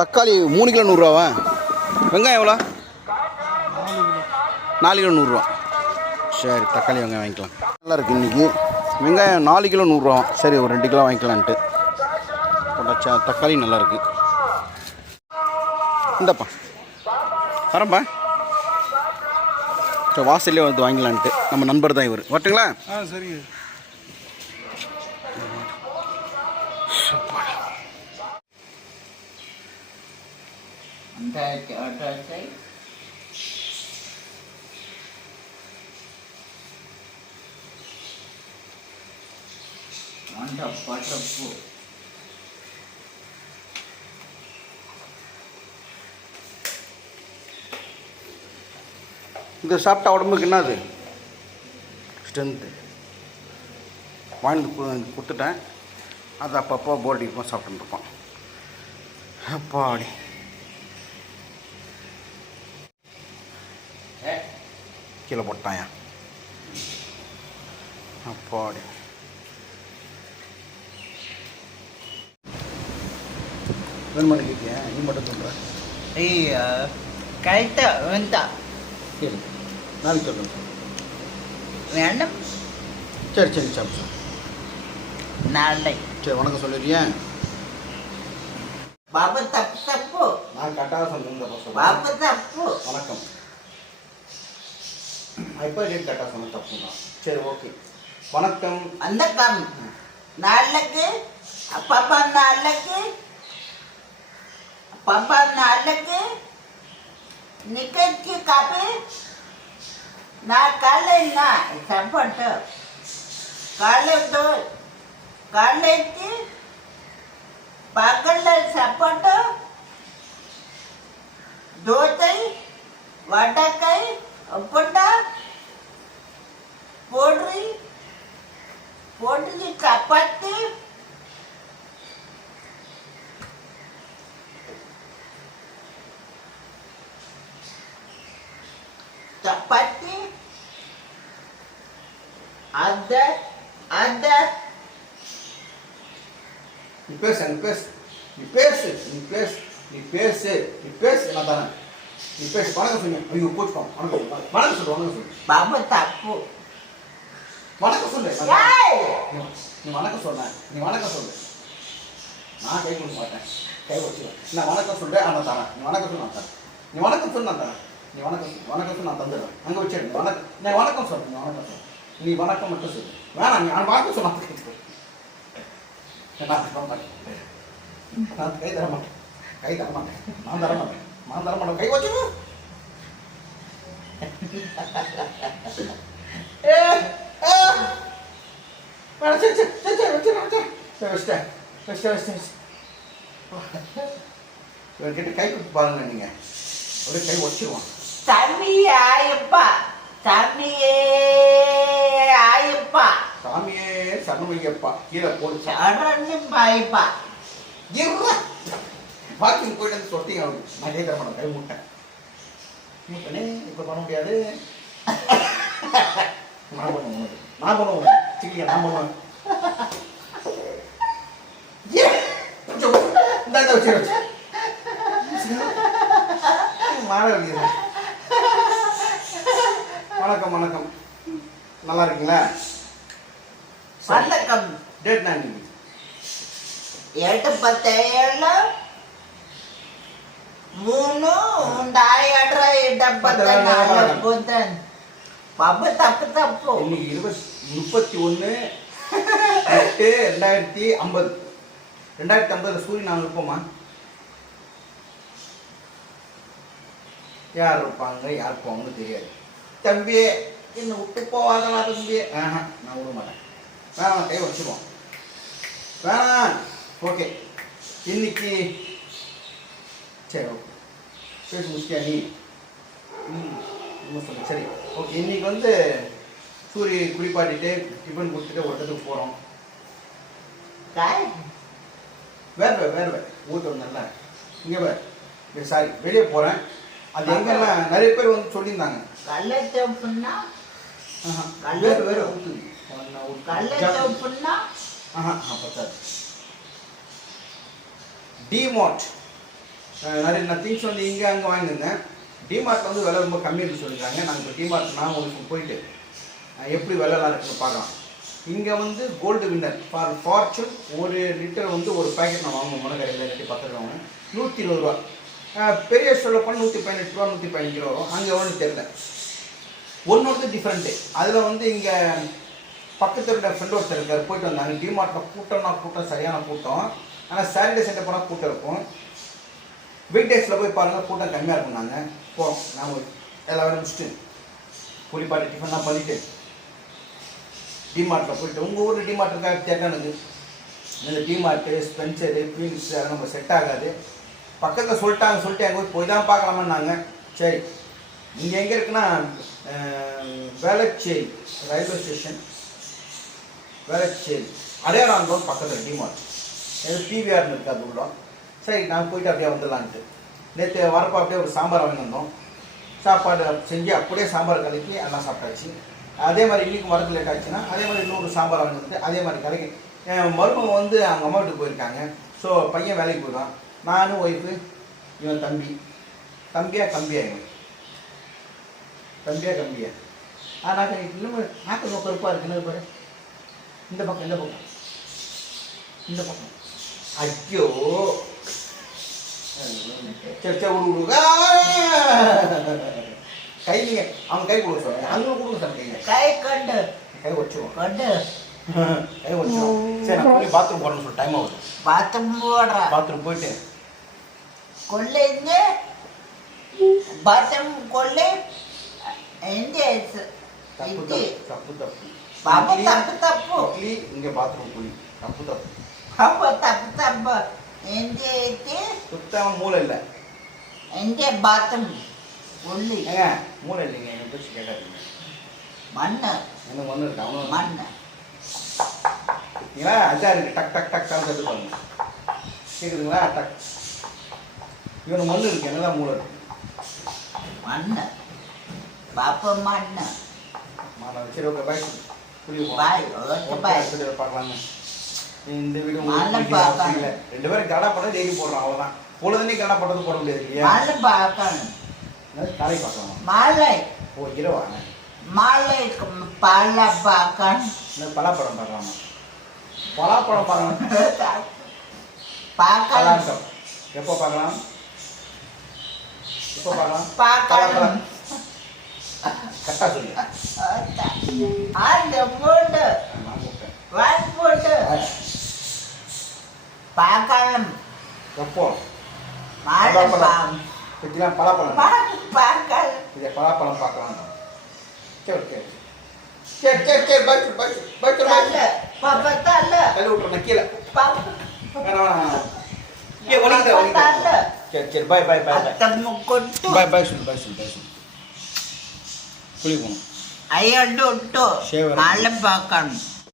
தக்காளி மூணு கிலோ நூறுரூவாவா? வெங்காயம் எவ்வளோ? நாலு கிலோ நூறுரூவா. சரி தக்காளி வெங்காயம் வாங்கிக்கலாம். நல்லா இருக்குது இன்றைக்கி வெங்காயம் நாலு கிலோ நூறுரூவா. சரி ஒரு ரெண்டு கிலோ வாங்கிக்கலான்ட்டு. போட்டாச்சா தக்காளி நல்லாயிருக்கு இந்தப்பா. வரேன்ப்பா. சரி வாசல்லே வந்து வாங்கிக்கலான்ட்டு. நம்ம நண்பர் தான் இவர். வரட்டுங்களா? ஆ சரிங்க. ரெண்டாயிரத்தி ஆட்டாயிரத்தி மண்டப்பா தப்பு இந்த சாப்பிட்டா உடம்புக்கு என்னது? ஸ்ட்ரென்த்து வாங்கி கொடுத்துட்டேன். அது அப்பப்போ போர் அடிப்போம் சாப்பிட்டுன்னு அப்பாடி. கீழே போட்டாயா? அப்பாடி. வேணுமான கேட்கியா நீ மட்டும் சொல்கிற ஐயா கரெக்டா வேண்டா. கேளு. நாளைக்கு சொல்கிறேன் வேண்டாம். சரி சரி சாப்பிடு. நாளை. சரி வணக்கம் சொல்லிடுறியா? பாபு தப்பு தப்பு. நான் கரெக்டாக சொன்னேன் பாபு தப்பு. வணக்கம். இப்போ ரேட் கரெக்டாக சொன்ன தப்பு தான். சரி ஓகே. வணக்கம். அந்த கம் நாளைக்கு அப்பப்பா நாளைக்கு அப்பப்பா நாளைக்கு நிக்கி காப்பி. நான் காலைன்னா சாப்பாட்டு காலை தோ காலைக்கு பகல்ல சாப்பாட்டு தோசை வடக்காய் உப்புட்டா போடுறி போட்டு சப்பாத்தி. சப்பாத்தி. அத அத. நீ பேசு நீ பேசு. நீ பேசு நீ பேசு நீ பேசு நீ பேசு நான் தரேன். நீ பேசு வணக்கம் சொல்லு ஐயோ போச்சுக்கோ வணக்கம். வணக்கம் சொல்லு வணக்கம் சொல்லு பாபு தப்பு. வணக்கம் சொல்லு. நான்! நீ- வணக்கம் சொன்ன நீ வணக்கம் சொல்லு. நான் கை கொடுக்க மாட்டேன். கை வச்சுருவேன் நான் வணக்கம் சொல்லு நான் தரேன். நீ வணக்கம் சொல்லு நான் தரேன். நீ வணக்கம் சொல்லு நான் தரேன். நீ வணக்கம். வணக்கம் சொல்லு நான் தந்துடுவேன் அங்கே வச்சிடு நீ வணக்கம். நீ வணக்கம் சொல்லு நீ வணக்கம் சொல்லு. நீ வணக்கம் மட்டும் சொல்லு. வேணாம் நான் வணக்கம் சொல்ல நான் தர மாட்டேன் நான் கை தர மாட்டேன். கை தர மாட்டேன். நான் தர மாட்டேன். நான் தர மாட்டேன். கை வச்சிரு சரி, சரி, சரி, சரி. சரி, வச்சிட்டேன். வச்சிட்டேன், வச்சிட்டேன், வச்சிட்டேன். இவர்கிட்ட கை கொடுத்து பாருங்க நீங்க அப்படியே கை ஒடிச்சிருவான் தம்பி ஆயப்பா தம்பியே ஆயப்பா சாமியே சண்முகையப்பா கீழே போடுச்சா சரணி பாயப்பா இருடா. வாக்கிங் போயிட்டு வந்து சொட்டீங்க அவனுக்கு கேட்கற மாட்டேன் கை மூட்டேன் மூட்டனே இப்போ பண்ண முடியாது நான். நான் பண்ணுவேன் சரியா நான் பண்ணுவேன் வணக்கம் வணக்கம். நல்லா இருக்கீங்களா? வணக்கம். டேட் நான் எட்டு பத்து ஏழு. மூணு ரெண்டாயிரத்தி பத்து நாலு பப்பு தப்பு தப்பு. இன்னைக்கு இருபத்தி முப்பத்தி ஒன்று எட்டு ரெண்டாயிரத்தி ஐம்பது. ரெண்டாயிரத்தி ஐம்பதில் சூரியன் நாங்கள் இருப்போமா? யார் இருப்பாங்க யார் தெரியாது. தம்பியே என்னை விட்டு போவாதவா தம்பியே ஆஹா நான் விட மாட்டேன். வேணாம் கை வச்சுருவோம் வேணாம். ஓகே. இன்னைக்கு சரி ஓகே. பேசி சொல்ல சரி ஓகே இன்னைக்கு வந்து சூரிய குளிப்பாட்டிட்டு டிஃபன் கொடுத்துட்டு ஒரு இடத்துக்கு போகிறோம் வேர்வை வேர்வை ஊற்று நல்லா இங்கே வேறு சாரி வெளியே போகிறேன் அது எங்கன்னா நிறைய பேர் வந்து சொல்லியிருந்தாங்க. கள்ள சோப்புன்னா ஆஹா, கல்ல- வேறு வேறு ஊற்று கள்ள சோப்புன்னா ஆஹா பத்தாது. டிமார்ட் அஹ் நிறைய நான் திங்ஸ் வந்து இங்கே அங்கே வாங்கியிருந்தேன். டிமார்ட்டில் வந்து விலை ரொம்ப கம்மி இருக்குன்னு சொல்லியிருக்காங்க. நாங்கள் இப்போ டிமார்ட் நான் உங்களுக்கு போயிட்டு எப்படி விலைலாம் இருக்குன்னு பார்க்கலாம். இங்கே வந்து கோல்டு வின்னர் ஃபார் ஃபார்ச்சூன் ஒரு லிட்டர் வந்து ஒரு பாக்கெட் நான் வாங்குவோம் முனக்கரையில் இல்லாட்டி பத்து ரூபா வாங்குவேன் நூற்றி இருபது ரூபா பெரிய ஸ்டோரில் போனால் நூற்றி பதினெட்டு ரூபா நூற்றி பதினஞ்சு ரூபா வரும். அங்கே ஒன்று தெரியல. ஒன்று வந்து டிஃப்ரெண்ட்டு அதில் வந்து இங்கே பக்கத்தில் ஃப்ரெண்ட் ஒருத்தர் இருக்கார். போயிட்டு வந்தாங்க. டிமார்ட்டில் கூட்டம்னா கூட்டம் சரியான கூட்டம். ஆனால் சாட்டர்டே சண்டே போனால் கூட்டம் இருக்கும். வீக் டேஸில் போய் பாருங்கள் கூட்டம் கம்மியாக இருக்கும் நாங்கள் போகிறோம் நாம எல்லா வேலையும் முடிச்சுட்டு குளிப்பாட்டி டிஃபன்லாம் பண்ணிட்டு டிமார்ட்டில் போயிட்டு உங்கள் ஊரில் டிமார்ட் இருக்கா? தேட்டானுது இந்த டிமார்ட்டு ஸ்பென்சரு குவீன்ஸ் அதெல்லாம் நம்ம செட் ஆகாது. பக்கத்தில் சொல்லிட்டாங்க சொல்லிட்டு எங்கள் போய் போய் தான் பார்க்கலாமான்னாங்க. சரி இங்கே எங்கே இருக்குன்னா அஹ், வேளச்சேரி ரயில்வே ஸ்டேஷன் வேளச்சேரி அடையாளம் பக்கத்தில் டிமார்ட் இது பிவிஆர்னு இருக்காது கூட. சரி நான் போயிட்டு அப்படியே வந்துடலான்ட்டு. நேற்று வரப்போ அப்படியே ஒரு சாம்பார் வாங்கி வந்தோம். சாப்பாடு செஞ்சு அப்படியே சாம்பார் கலக்கி எல்லாம் சாப்பிட்டாச்சு. அதே மாதிரி இன்றைக்கி வரது லேட் ஆச்சுன்னா அதே மாதிரி இன்னொரு சாம்பார் வாங்கி வந்து அதே மாதிரி கலக்கி. என் மருமகன் வந்து அவங்க அம்மா வீட்டுக்கு போயிருக்காங்க. ஸோ பையன் வேலைக்கு போயிடுவான். நானும் ஒய்ஃபு இவன் தம்பி. தம்பியா கம்பியா இவன்? தம்பியா கம்பியா ஆ நான் இன்னும் நாக்கு நோக்கருப்பாக இருக்குன்னு பாரு? இந்த பக்கம் இந்த பக்கம். இந்த பக்கம். ஐயோ! சரி சரி விடு விடு கை நீங்க அவன் கை கொடுக்க சொல்லுங்க அங்கே கொடுக்க சொல்லுங்க கை கண்டு கை வச்சுருவோம் கண்டு கை வச்சுருவோம் சரி நான் போய் பாத்ரூம் போகணும்னு சொல்லி டைம் ஆகுது. பாத்ரூம் போடுற. பாத்ரூம் போயிட்டு. கொள்ளைங்க பாத்ரூம் கொள்ளை எங்கே தப்பு தப்பு தப்பு தப்பு. பாபு தப்பு இங்கே பாத்ரூம் குழி தப்பு தப்பு. பாபு தப்பு தப்பு. எங்கே இது? சுத்தமாக மூளை இல்லை. எங்கே? பாத்ரூம் உள்ளி. ஏங்க மூளை இல்லைங்க. என்ன பேச்சு கேட்காதீங்க. மண்ணு. என்ன ஒன்று இருக்கு? அவனும் மண்ணு. ஏன்னா அதான் இருக்கு. டக் டக் டக் டக் கட்டு கேக்குதுங்களா? டக். இவனு மண்ணு இருக்கு. என்னதான் மூளை இருக்கு? மண்ணு. பாப்பு மண்ணு. மாணவன் சரி ஓகே பாய் புரியுமா? பாய் ஓட்டு பாய் பார்க்கலாங்க. இந்த மாலை. புரியல ரெண்டு பேரும் கனடா படம் டெய்லி போடுறோம் அவ்வளோதான் பொழுதுனே கனடா படத்து போட முடியாது இல்லையா? மாலை பார்க்கணும்? காலை பார்க்கலாமா மாலை ஓ இரவா மாலைக்கு பாலை பார்க்கணும் இந்த பலாப்படம் பார்க்கலாமா பலாப்படம் பார்க்கலாம் பார்க்கலாம் எப்போ பார்க்கலாம்? எப்போ பார்க்கலாம்? பார்க்கலாம் கரெக்டாக சொல்லு அந்த எப்போ மாலை பலாப்பழம். இப்படிலாம் பலாப்பழம். இதை பலாப்பழம் பார்க்கலாம். சரி சரி சரி சரி தல்ல பாய் பாப்பா தல்ல தள்ளி விட்டுறேன் கீழே. சரி சரி பாய் பாய் பாய் பாய் பாய் பாய் சொல்லு பாய் சொல்லு பாய் சொல்லு. குளிக்கணும் டொட்டு சேவரம். மாலை பார்க்கணும்.